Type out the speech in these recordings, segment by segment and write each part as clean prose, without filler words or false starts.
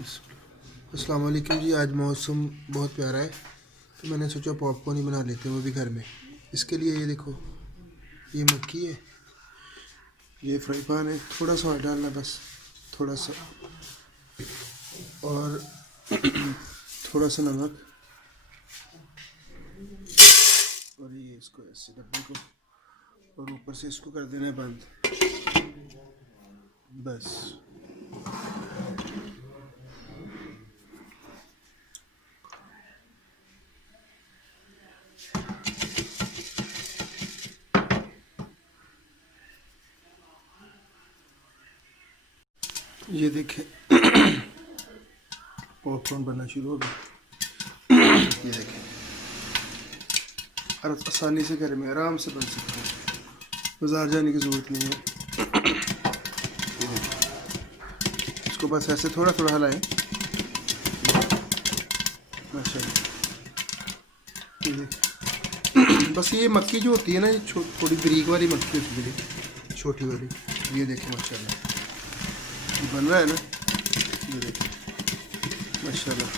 अस्सलाम वालेकुम जी। आज मौसम बहुत प्यारा है तो मैंने सोचा पॉपकॉर्न ही बना लेते हैं, वो भी घर में। इसके लिए ये देखो, ये मक्की है, ये फ्राई पैन है, थोड़ा सा ऑयल डालना बस, थोड़ा सा, और थोड़ा सा नमक, और ये इसको ऐसे डब्बे को, और ऊपर से इसको कर देना है बंद, बस। ये देखें पॉपकॉर्न बनना शुरू हो गया। ये देखें, और आसानी से घर में आराम से बन सकते हैं, बाज़ार जाने की ज़रूरत नहीं है। ये देखें, इसको बस ऐसे थोड़ा थोड़ा हिलाएं, माशाल्लाह। ये देखें, बस ये मक्की जो होती है ना, ये थोड़ी बारीक वाली मक्की होती है, छोटी वाली। ये देखें माशाल्लाह, बन रहा है ना, ये देखिए माशाल्लाह।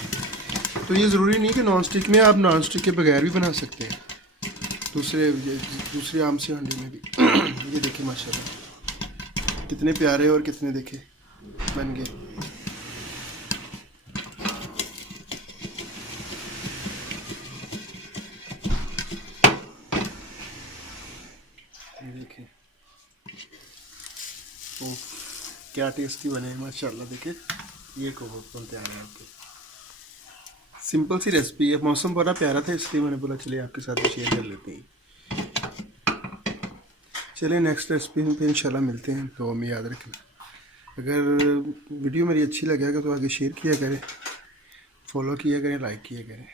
तो ये ज़रूरी नहीं कि नॉन स्टिक में, आप नॉन स्टिक के बगैर भी बना सकते हैं, दूसरे आम से हांडी में भी। ये देखिए माशाल्लाह कितने प्यारे और कितने देखे बन गए। ये देखें, ओ क्या टेस्टी बने माशाल्लाह। देखिए ये पॉपकॉर्न तैयार है आपके। सिंपल सी रेसिपी है, मौसम बड़ा प्यारा था इसलिए मैंने बोला चलिए आपके साथ शेयर कर लेते हैं। चलिए नेक्स्ट रेसिपी में इंशाल्लाह मिलते हैं, तो हमें याद रखना। अगर वीडियो मेरी अच्छी लगेगा तो आगे शेयर किया करें, फॉलो किया करें, लाइक किया करें।